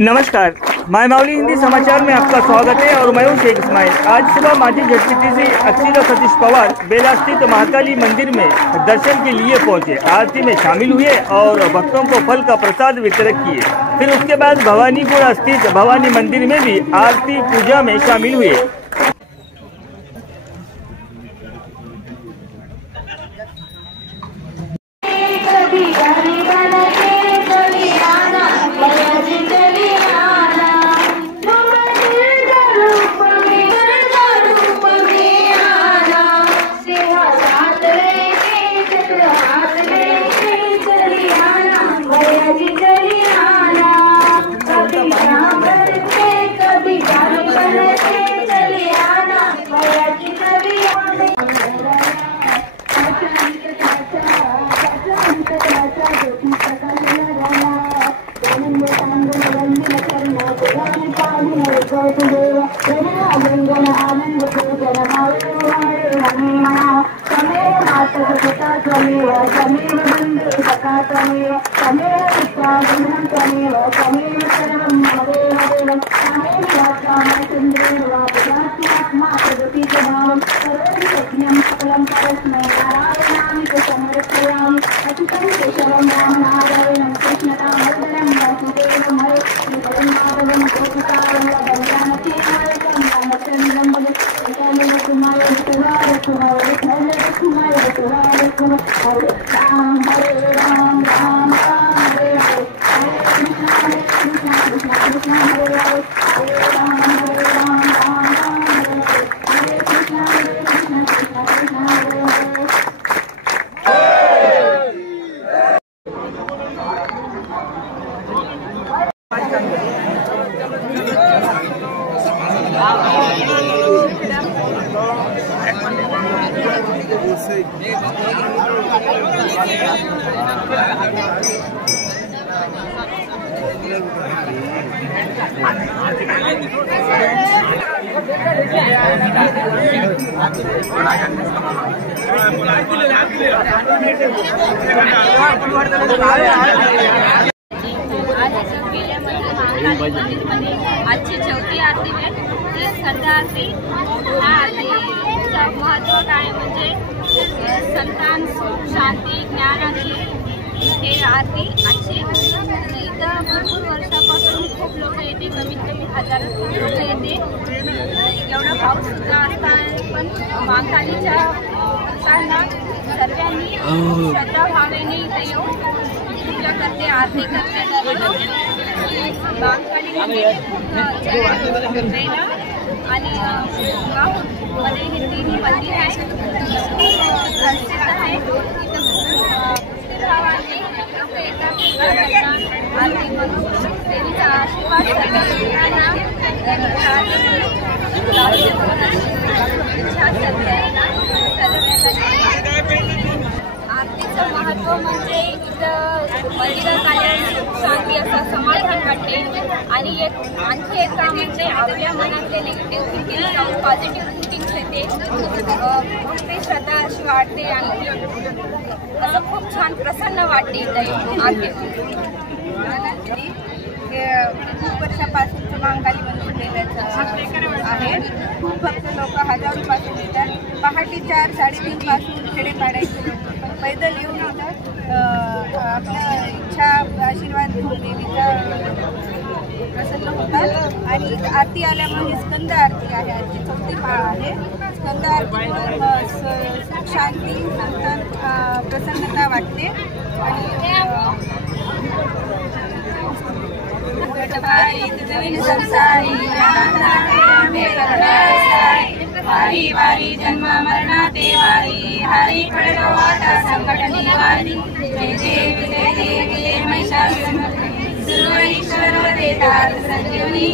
नमस्कार, माय मावली हिंदी समाचार में आपका स्वागत है और मैं हूं शेख इस्माइल। आज सुबह माजी झटपीटीसी अक्षिला सतीश पवार बेला स्थित महाकाली मंदिर में दर्शन के लिए पहुंचे, आरती में शामिल हुए और भक्तों को फल का प्रसाद वितरित किए। फिर उसके बाद भवानीपुर स्थित भवानी मंदिर में भी आरती पूजा में शामिल हुए। आजची चौथी आरती आहे, ती स्कंद आरती। हा आरतीचा महत्त्व काय म्हणजे संतान सुख शांती ज्ञानाची हे आरती आजची इथं भरपूर वर्षापासून खूप लोक येते, कमीत कमी हजारो लोक येते। एवढा पाऊस सुद्धा असता पण महाकालीच्या सर्वांनी श्रद्धाभावेने इथे येऊन पूजा करते, आरती करते। आणि मध्ये ही तिन्ही मंदिर आहे, प्रसिद्ध आहे। इथं भावांनी लोक येतात आरती म्हणून देवीचा आशीर्वाद आरतीचं महत्त्व म्हणजे इथं मंदिरात आल्याने शांती असं समाधान वाटते। आणि आणखी एक काम म्हणजे आपल्या मनातले निगेटिव्ह थिंकिंग जाऊन पॉझिटिव्ह थिंकिंग येते, भक्ती श्रद्धा अशी वाढते आणि असं खूप छान प्रसन्न वाटते इथं आरती। खूप वर्षापासूनचं महाकाली मंदिर केल्याचं आहे। खूप भक्त लोक हजारोपासून येतात, पहाटे 4, 3:30 पासून खेडेपाड्याचे पैदल येऊन होतं आपल्या इच्छा आशीर्वाद देवीचा प्रसन्न होतात। आणि आरती आल्यामुळे स्कंद आरती आहे, आजची चौथी माळ आहे। स्कंद आरतीमुळे सुख शांती संतान प्रसन्नता वाटते। आणि वारी वारी जन्म मरणाते वारी, हरी पडलो आता संकट निवारी। जय देव जय देव जय महिषासुरमर्दिनी, सर्व ईश्वर देतात संजीवनी।